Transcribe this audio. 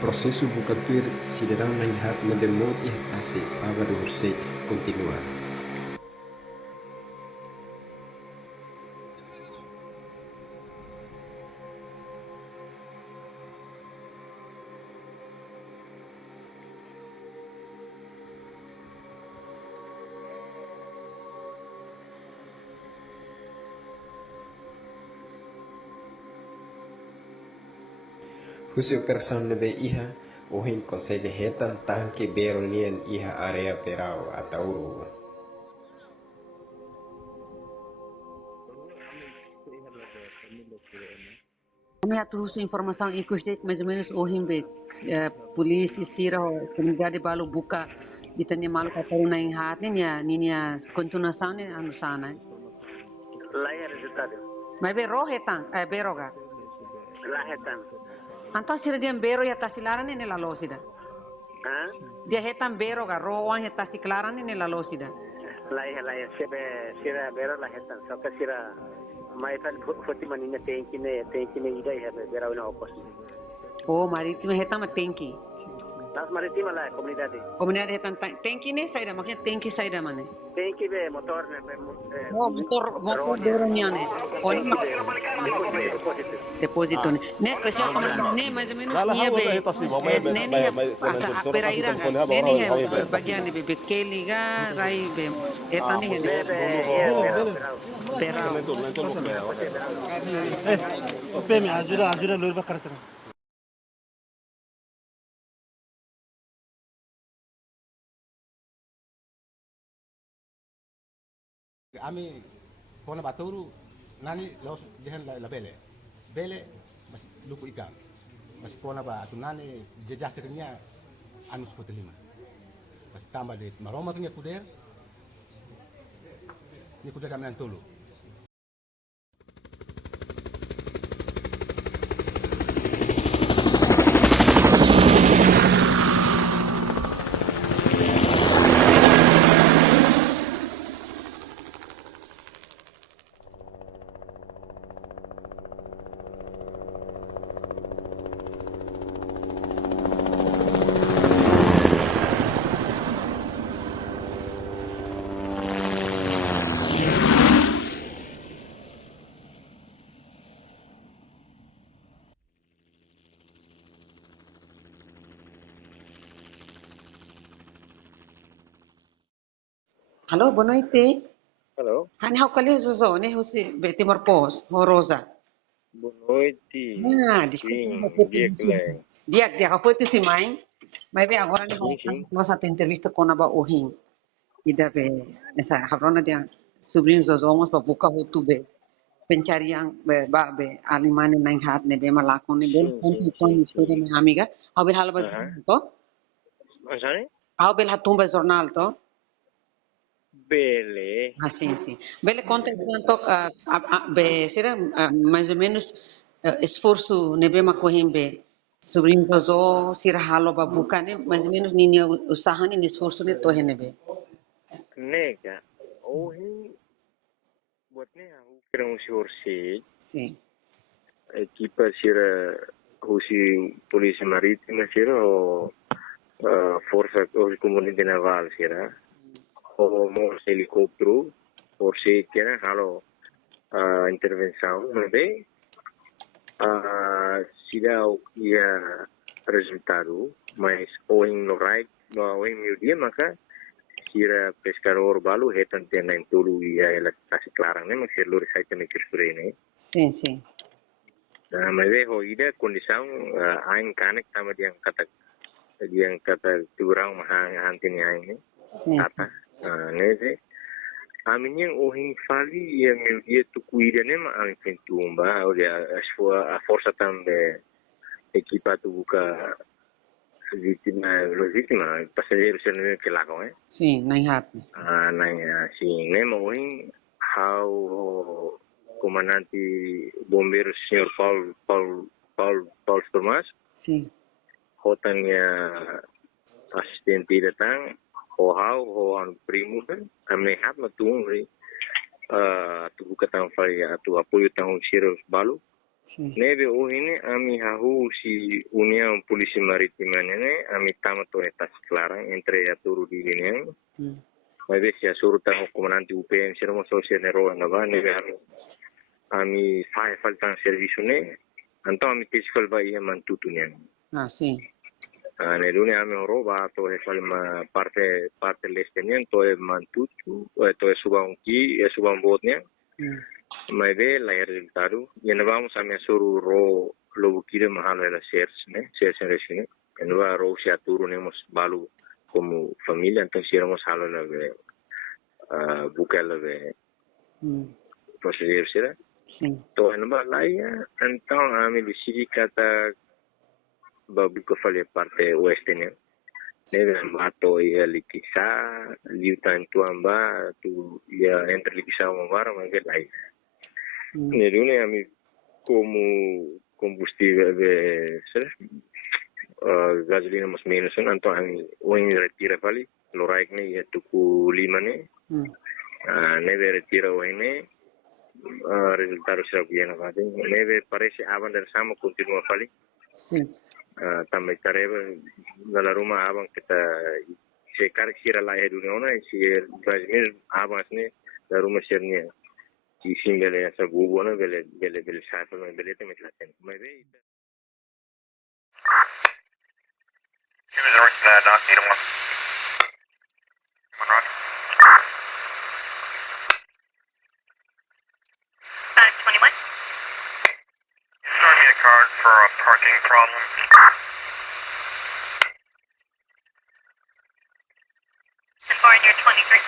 Processo bucatur siderão na hatma de monte e tase sabar urset continuar. Husi operação nebe iha, ohin kosai de hetan tahan ke beronian iha area perau atauru. Kami atur informação e custeio mais ou menos o himbe polícia sira comunidade balu buka ditanya malu kataru na yang hat niya continuação ni anu sana. Lain resultado. Mas bero hetang beroga. La hetan. Antas sira dia bero ya tasilaran ni la losida. Ah? Dia hetan beroga roan ya tasiklaran ni la losida. Lain sebe sira bero la hetan. Saka sira mai tan foti manina tenkine ida ya bero na opos. Oh, maritima hetan tenki. Nas maritima la comunidade. Comunidade hetan tenki ni saida maksudnya tenki saida mana? Tenki be motor ne Oh, motor bero ni ane. Oh, ni deposito ni. Ne kasi ako ne mais ou menos niya be. Peraira nga. Ne bagian ni be keliga rai be. Etani ni. Perau. Peme ajuda lurba kartara. Ami kona baturu nani los jehen la bele mas luku ikan mas kona ba tu nani jejas ternya anus foto lima mas tambah de maroma tu kuder ni kuder kami antulu. Halo, boa noite. Hello. Hani hau kali zozo, ne husi be Timor Pos, ho Rosa. Boa noite. Ah, Dia dia apa itu si mãe? Mas be agora ne nossa entrevista com aba ohin. Ida be essa habrona dia sobrinho zozo mas ba buka hotu be pencarian be alimane nang hat ne be malakon ne be kon história ne amiga. Hau be halaba to? Sorry? Hau be hatumba jornal to? Bele. Ah, sim. Bele conta tanto será mais ou menos esforço nebe makohimbe sobrinho zozo sira halo babuka ne mais ou menos nini usaha ni esforço ne to nebe. Nega. Ohi buatnya aku kira usi orsi. Sim. Equipa sira usi polisi maritima sira o força o comunidade naval sira. O morse helicóptero por si quieren halo intervenção nebe se dá o resultado mas o em no right no em meu dia maka sira pescador balu hetan tena tolu ia ela kasih clarang ne mas lur sai tena kirpure ne Sim. mas ho ida condição aing kanek sama dia kata turang mahang antini aing kata neze aminha ohin fali e meu dia tu cuida né mas ang pintumba olha a força também equipa tu buka legítima passageiros sendo que lá com Sim, nem rápido. sim né mas ohin how comandante bombeiro senhor Paulo Tomás Sim. hotannya assistente datang ho primo kami hat matung tu buka tang fali atau apoio tang siros balu Nebe ini ami hahu si União Polisi Maritima nene ami tamat to etas larang entre aturu di lineang. Nebe si asurutan komandanti UPM sirmo sosial nero naba nebe ami fai faltan servisu ne anto ami tiskal ba ia mantutunya. Ah, sim. Nell'une ami roba to e falma parte l'estenian to e mantutu to e subanki e subanbotnya. Mai be la resultado y no vamos a mesuru ro lo quiere mahalo la shares en resine en va ro si aturu nemos balu como familia entonces íbamos a la buscar la de proceder será to en va la ya entonces a mi lucidi kata babu ko fale parte western nebe mato ya likisa liutan tu amba tu ya entre likisa mara mai lai Nell'une ami como combustível gasolina mas menos anto ami oin retira vali lo raik ne ya tuku lima ne neve retira oin ne resultado será bien avado neve parece aban del samo continua vali também tareba dalla Roma aban kita sekar sira la eduniona si brasileiro aban ne da Roma sernia si simbele asa gubona bele safa no bele te metlaten mai be Doc, need one. One roger. 21. Start me a card for a parking problem. Foreigner 23.